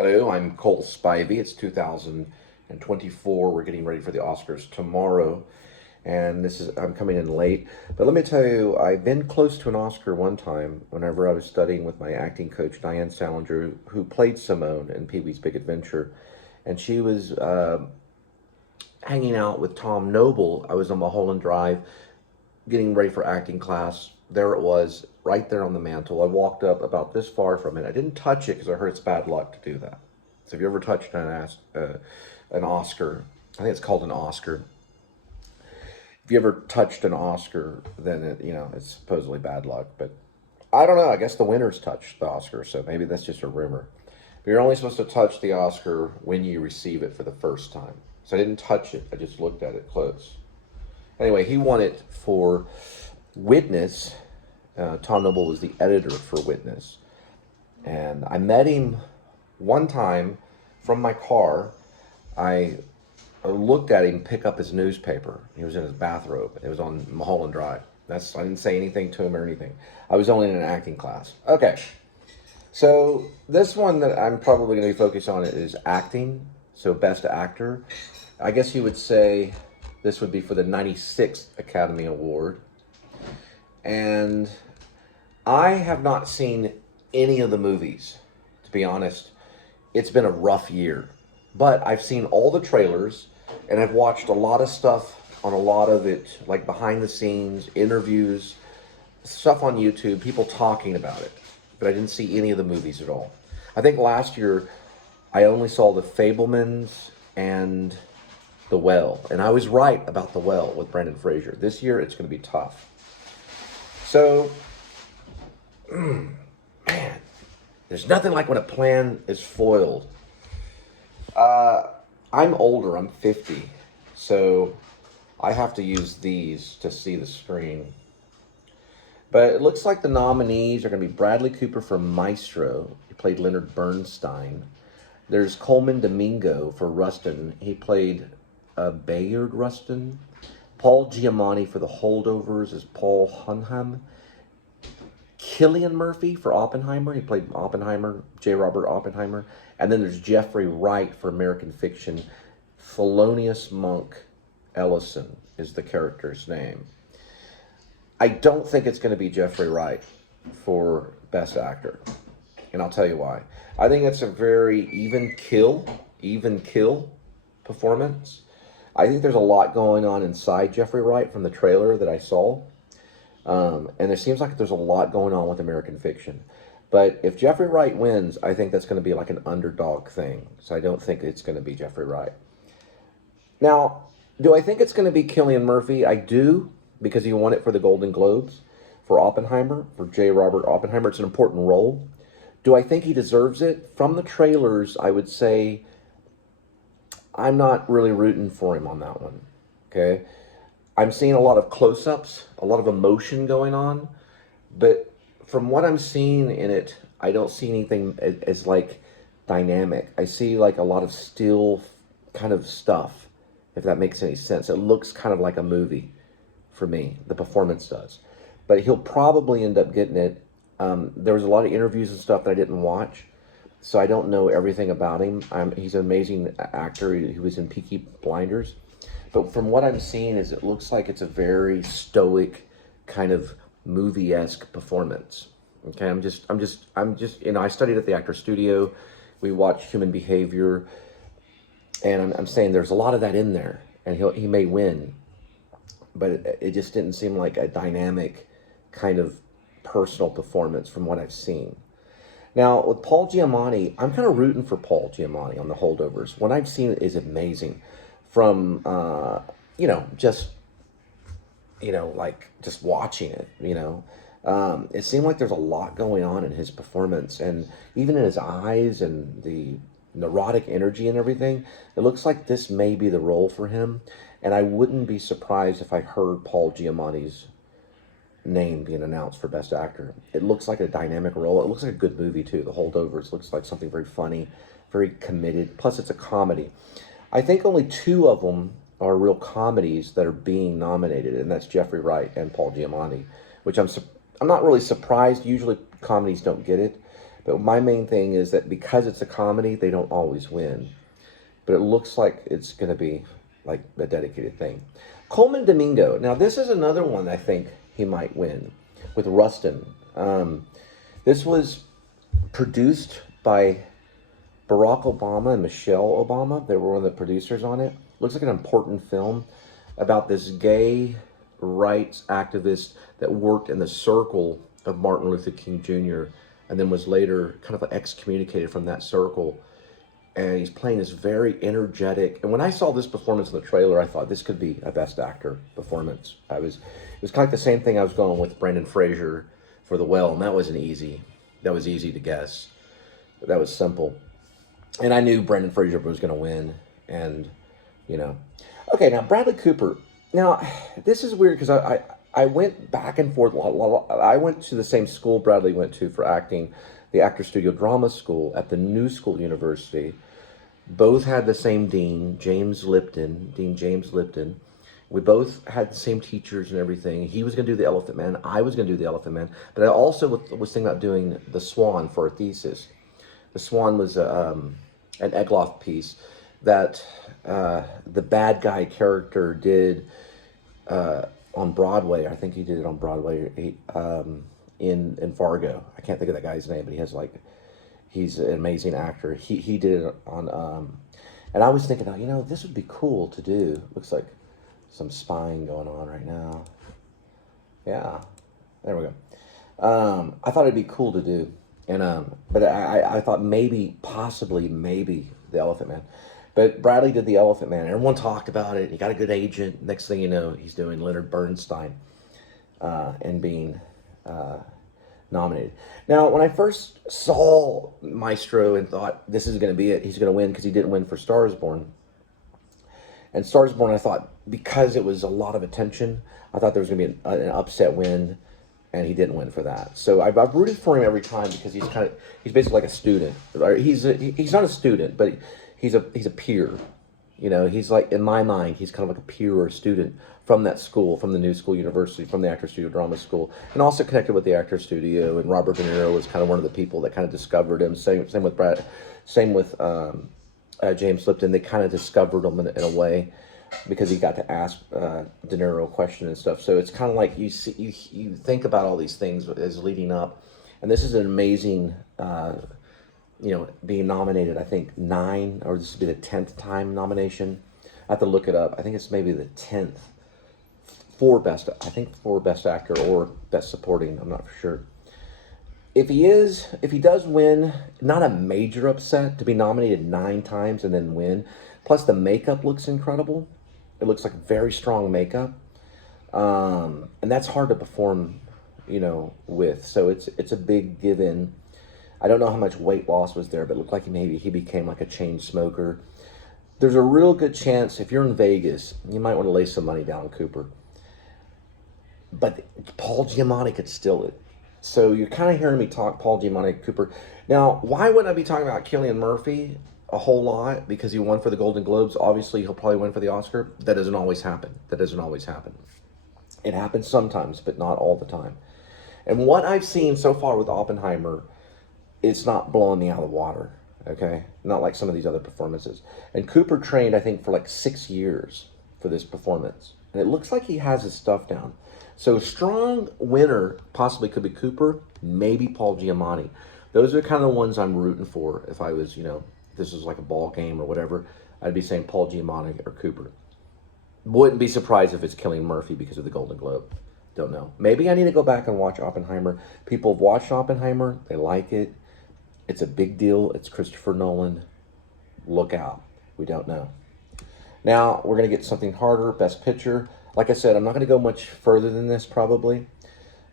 Hello, I'm Cole Spivey. It's 2024. We're getting ready for the Oscars tomorrow, and I'm coming in late. But let me tell you, I've been close to an Oscar one time whenever I was studying with my acting coach, Diane Salinger, who played Simone in Pee-wee's Big Adventure. And she was hanging out with Tom Noble. I was on Mulholland Drive getting ready for acting class. There it was, right there on the mantle. I walked up about this far from it. I didn't touch it because I heard it's bad luck to do that. So if you ever touched an Oscar, I think it's called an Oscar. If you ever touched an Oscar, then it's supposedly bad luck. But I don't know. I guess the winners touched the Oscar, so maybe that's just a rumor. But you're only supposed to touch the Oscar when you receive it for the first time. So I didn't touch it. I just looked at it close. Anyway, he won it for Witness. Tom Noble was the editor for Witness. And I met him one time from my car. I looked at him pick up his newspaper. He was in his bathrobe. It was on Mulholland Drive. I didn't say anything to him or anything. I was only in an acting class. Okay. So this one that I'm probably going to be focused on is acting. So Best Actor. I guess you would say this would be for the 96th Academy Award. And I have not seen any of the movies, to be honest. It's been a rough year. But I've seen all the trailers, and I've watched a lot of stuff on a lot of it, like behind the scenes, interviews, stuff on YouTube, people talking about it. But I didn't see any of the movies at all. I think last year I only saw The Fabelmans and The Well. And I was right about The Well with Brendan Fraser. This year it's going to be tough. So, man, there's nothing like when a plan is foiled. I'm older, I'm 50, so I have to use these to see the screen. But it looks like the nominees are going to be Bradley Cooper for Maestro. He played Leonard Bernstein. There's Coleman Domingo for Rustin. He played Bayard Rustin. Paul Giamatti for The Holdovers is Paul Hunham. Cillian Murphy for Oppenheimer. He played Oppenheimer, J. Robert Oppenheimer. And then there's Jeffrey Wright for American Fiction. Thelonious Monk Ellison is the character's name. I don't think it's going to be Jeffrey Wright for Best Actor. And I'll tell you why. I think it's a very even kill performance. I think there's a lot going on inside Jeffrey Wright from the trailer that I saw. And it seems like there's a lot going on with American Fiction. But if Jeffrey Wright wins, I think that's going to be like an underdog thing. So I don't think it's going to be Jeffrey Wright. Now, do I think it's going to be Cillian Murphy? I do, because he won it for the Golden Globes, for Oppenheimer, for J. Robert Oppenheimer. It's an important role. Do I think he deserves it? From the trailers, I would say I'm not really rooting for him on that one, okay? I'm seeing a lot of close-ups, a lot of emotion going on, but from what I'm seeing in it, I don't see anything as like dynamic. I see like a lot of still kind of stuff, if that makes any sense. It looks kind of like a movie for me, the performance does. But he'll probably end up getting it. There was a lot of interviews and stuff that I didn't watch, so I don't know everything about him. He's an amazing actor. He was in Peaky Blinders. But from what I'm seeing is it looks like it's a very stoic kind of movie-esque performance. Okay, I'm just, I studied at the Actor Studio. We watched Human Behavior, and I'm saying there's a lot of that in there, and he may win, but it just didn't seem like a dynamic kind of personal performance from what I've seen. Now, with Paul Giamatti, I'm kind of rooting for Paul Giamatti on The Holdovers. What I've seen is amazing. From, just watching it, it seemed like there's a lot going on in his performance, and even in his eyes and the neurotic energy and everything, it looks like this may be the role for him, and I wouldn't be surprised if I heard Paul Giamatti's name being announced for Best Actor. It looks like a dynamic role. It looks like a good movie, too. The Holdovers looks like something very funny, very committed, plus it's a comedy. I think only two of them are real comedies that are being nominated, and that's Jeffrey Wright and Paul Giamatti, which I'm not really surprised. Usually comedies don't get it, But my main thing is that because it's a comedy, they don't always win. But it looks like it's going to be like a dedicated thing. Coleman Domingo. Now, this is another one I think he might win with Rustin. This was produced by Barack Obama and Michelle Obama. They were one of the producers on it. Looks like an important film about this gay rights activist that worked in the circle of Martin Luther King Jr. and then was later kind of excommunicated from that circle. And he's playing this very energetic. And when I saw this performance in the trailer, I thought this could be a Best Actor performance. It was kind of like the same thing I was going with Brendan Fraser for The Well, and that was easy to guess. But that was simple. And I knew Brendan Fraser was going to win, and Okay, now Bradley Cooper. Now, this is weird because I went back and forth. I went to the same school Bradley went to for acting, the Actor Studio Drama School at the New School University. Both had the same dean, Dean James Lipton. We both had the same teachers and everything. He was going to do the Elephant Man. I was going to do the Elephant Man. But I also was thinking about doing The Swan for a thesis. The Swan was an Egloff piece that the bad guy character did on Broadway. I think he did it on Broadway in Fargo. I can't think of that guy's name, but he's an amazing actor. He did it on, and I was thinking, this would be cool to do. Looks like some spying going on right now. Yeah, there we go. I thought it'd be cool to do, and but I thought possibly the Elephant Man. But Bradley did the Elephant Man. Everyone talked about it. He got a good agent. Next thing you know, he's doing Leonard Bernstein and being nominated. Now, when I first saw Maestro and thought this is going to be it, he's going to win because he didn't win for Stars Born. And Stars Born, I thought, because it was a lot of attention, I thought there was going to be an upset win, and he didn't win for that. So I've rooted for him every time because he's basically like a student. He's not a student, but he's a peer. He's like, in my mind, he's kind of like a peer or a student from that school, from the New School University, from the Actor Studio Drama School, and also connected with the Actor Studio. And Robert De Niro was kind of one of the people that kind of discovered him. Same with James Lipton. They kind of discovered him in a way because he got to ask De Niro a question and stuff. So it's kind of like you think about all these things as leading up, and this is an amazing. Being nominated, I think 9, or this would be the 10th time nomination. I have to look it up. I think it's maybe the 10th for Best Actor or Best Supporting. I'm not for sure. If he does win, not a major upset to be nominated 9 times and then win. Plus the makeup looks incredible. It looks like very strong makeup. And that's hard to perform, with. So it's a big give-in. I don't know how much weight loss was there, but it looked like maybe he became like a chain smoker. There's a real good chance, if you're in Vegas, you might want to lay some money down on Cooper. But Paul Giamatti could steal it. So you're kind of hearing me talk Paul Giamatti, Cooper. Now, why wouldn't I be talking about Cillian Murphy a whole lot? Because he won for the Golden Globes. Obviously, he'll probably win for the Oscar. That doesn't always happen. It happens sometimes, but not all the time. And what I've seen so far with Oppenheimer, it's not blowing me out of the water, okay? Not like some of these other performances. And Cooper trained, I think, for like 6 years for this performance. And it looks like he has his stuff down. So strong winner possibly could be Cooper, maybe Paul Giamatti. Those are kind of the ones I'm rooting for. If I was, this is like a ball game or whatever, I'd be saying Paul Giamatti or Cooper. Wouldn't be surprised if it's Cillian Murphy because of the Golden Globe. Don't know. Maybe I need to go back and watch Oppenheimer. People have watched Oppenheimer. They like it. It's a big deal. It's Christopher Nolan. Look out. We don't know. Now, we're going to get something harder. Best Picture. Like I said, I'm not going to go much further than this, probably.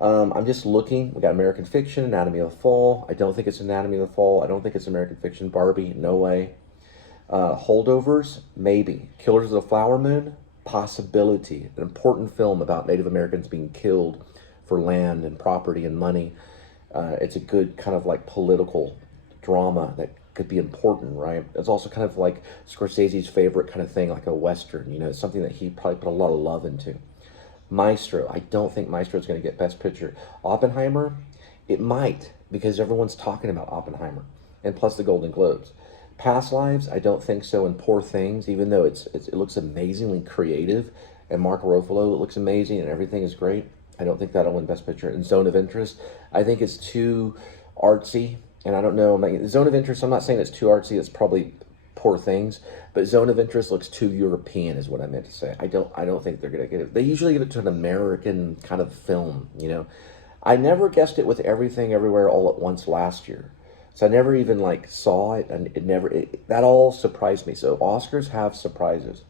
I'm just looking. We got American Fiction, Anatomy of the Fall. I don't think it's Anatomy of the Fall. I don't think it's American Fiction. Barbie, no way. Holdovers, maybe. Killers of the Flower Moon, possibility. An important film about Native Americans being killed for land and property and money. It's a good kind of like political drama that could be important, right? It's also kind of like Scorsese's favorite kind of thing, like a Western, it's something that he probably put a lot of love into. Maestro, I don't think Maestro is going to get Best Picture. Oppenheimer, it might. because everyone's talking about Oppenheimer, and plus the Golden Globes. Past Lives, I don't think so, and Poor Things, even though it looks amazingly creative, and Mark Ruffalo, it looks amazing, and everything is great. I don't think that'll win Best Picture. And Zone of Interest, I think it's too artsy, and I don't know. Zone of Interest, I'm not saying it's too artsy. It's probably Poor Things, but Zone of Interest looks too European, is what I meant to say. I don't think they're gonna get it. They usually give it to an American kind of film, you know. I never guessed it with Everything Everywhere All at Once last year. So I never even like saw it, and that all surprised me. So Oscars have surprises.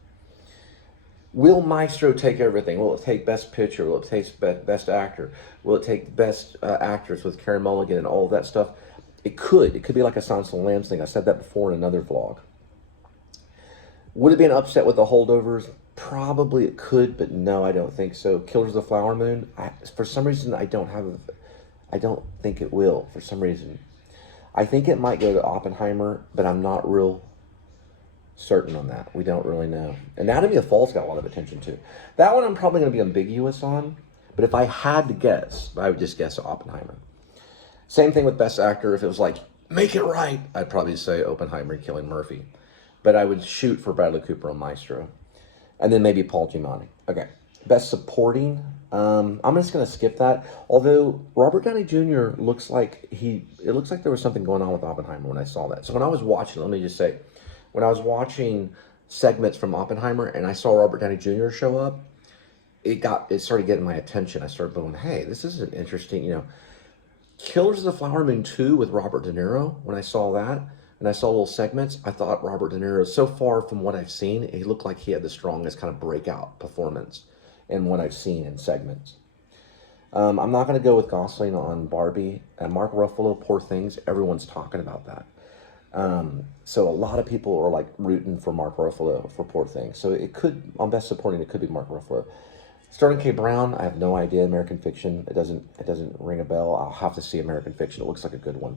Will Maestro take everything? Will it take Best Picture? Will it take Best Actor? Will it take Best Actress with Carey Mulligan and all of that stuff? It could. It could be like a Silence of the Lambs thing. I said that before in another vlog. Would it be an upset with the holdovers? Probably it could, but no, I don't think so. Killers of the Flower Moon, for some reason, I don't think it will, for some reason. I think it might go to Oppenheimer, but I'm not real certain on that. We don't really know. Anatomy of Fall's got a lot of attention too. That one I'm probably going to be ambiguous on, but if I had to guess, I would just guess Oppenheimer. Same thing with Best Actor. If it was like, make it right, I'd probably say Oppenheimer and Cillian Murphy. But I would shoot for Bradley Cooper and Maestro. And then maybe Paul Giamatti. Okay. Best Supporting. I'm just going to skip that. Although Robert Downey Jr. looks like there was something going on with Oppenheimer when I saw that. So when I was watching, let me just say, when I was watching segments from Oppenheimer and I saw Robert Downey Jr. show up, it started getting my attention. I started going, hey, this is an interesting, you know. Killers of the Flower Moon 2 with Robert De Niro, when I saw that, and I saw little segments, I thought Robert De Niro, so far from what I've seen, he looked like he had the strongest kind of breakout performance in what I've seen in segments. I'm not going to go with Gosling on Barbie. And Mark Ruffalo, Poor Things, everyone's talking about that. So a lot of people are like rooting for Mark Ruffalo for Poor Things. So it could, on Best Supporting, it could be Mark Ruffalo. Sterling K. Brown, I have no idea. American Fiction, it doesn't ring a bell. I'll have to see American Fiction. It looks like a good one.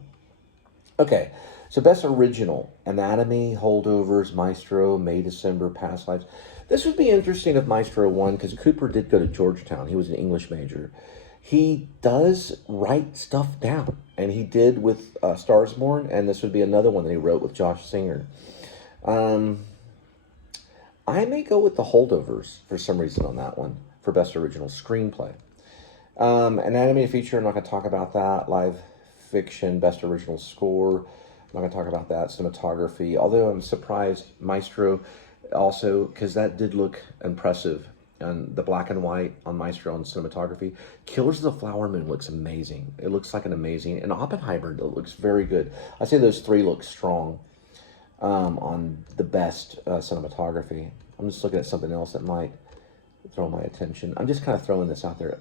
Okay, so Best Original, Anatomy, Holdovers, Maestro, May, December, Past Lives. This would be interesting if Maestro won, because Cooper did go to Georgetown. He was an English major. He does write stuff down, and he did with Stars Born, and this would be another one that he wrote with Josh Singer. I may go with The Holdovers for some reason on that one for Best Original Screenplay. Anatomy Feature, I'm not going to talk about that. Live Fiction, Best Original Score, I'm not going to talk about that. Cinematography, although I'm surprised Maestro also, because that did look impressive. And the black and white on Maestro and cinematography. Killers of the Flower Moon looks amazing. It looks like an amazing, and Oppenheimer looks very good. I say those three look strong on the best cinematography. I'm just looking at something else that might throw my attention. I'm just kind of throwing this out there.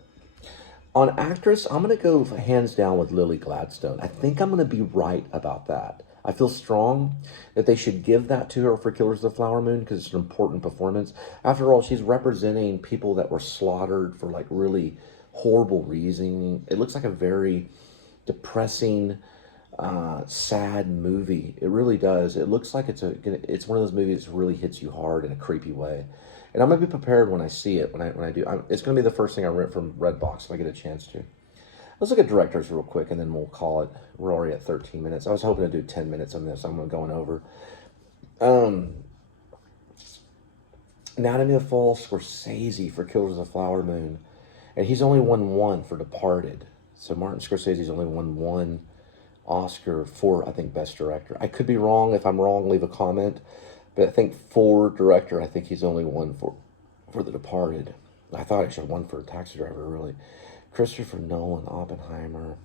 On actress, I'm going to go hands down with Lily Gladstone. I think I'm going to be right about that. I feel strong that they should give that to her for Killers of the Flower Moon because it's an important performance. After all, she's representing people that were slaughtered for like really horrible reasoning. It looks like a very depressing, sad movie. It really does. It looks like it's one of those movies that really hits you hard in a creepy way. And I'm going to be prepared when I see it, when I do. It's going to be the first thing I rent from Redbox if I get a chance to. Let's look at directors real quick, and then we'll call it. We're already at 13 minutes. I was hoping to do 10 minutes on this. I'm going over. Anatomy of Fall, Scorsese for Killers of the Flower Moon. And he's only won one for Departed. So Martin Scorsese's only won one Oscar for, I think, Best Director. I could be wrong. If I'm wrong, leave a comment. But I think for director, I think he's only won for The Departed. I thought I should have won for Taxi Driver, really. Christopher Nolan, Oppenheimer.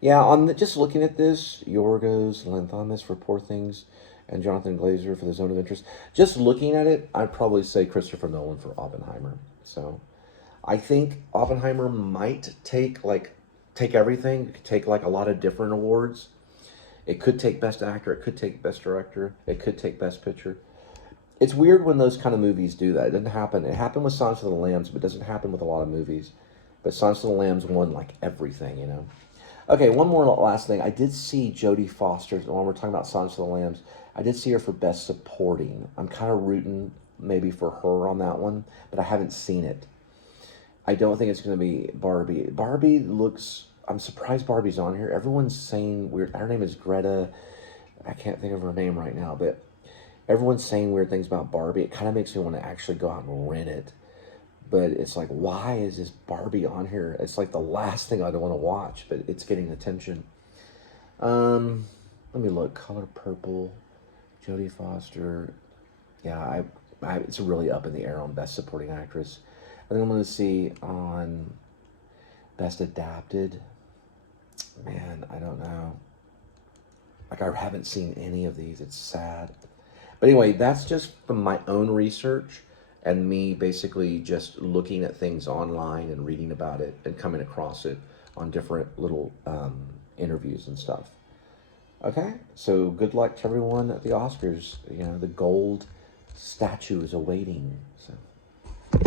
Yeah, just looking at this, Yorgos Lanthimos for Poor Things and Jonathan Glazer for The Zone of Interest. Just looking at it, I'd probably say Christopher Nolan for Oppenheimer. So I think Oppenheimer might take everything. It could take like a lot of different awards. It could take Best Actor. It could take Best Director. It could take Best Picture. It's weird when those kind of movies do that. It doesn't happen. It happened with Silence of the Lambs, but it doesn't happen with a lot of movies. But Silence of the Lambs won like everything, you know. Okay, one more last thing. I did see Jodie Foster, when we're talking about Silence of the Lambs, I did see her for Best Supporting. I'm kind of rooting maybe for her on that one, but I haven't seen it. I don't think it's going to be Barbie. Barbie looks I'm surprised Barbie's on here. Everyone's saying weird. Her name is Greta. I can't think of her name right now, but everyone's saying weird things about Barbie. It kind of makes me want to actually go out and rent it. But it's like, why is this Barbie on here? It's like the last thing I'd want to watch, but it's getting attention. Let me look. Color Purple, Jodie Foster. Yeah, it's really up in the air on Best Supporting Actress. I think I'm going to see on Best Adapted. Man, I don't know. Like, I haven't seen any of these. It's sad. But anyway, that's just from my own research and me basically just looking at things online and reading about it and coming across it on different little interviews and stuff. Okay, so good luck to everyone at the Oscars. You know, the gold statue is awaiting. So.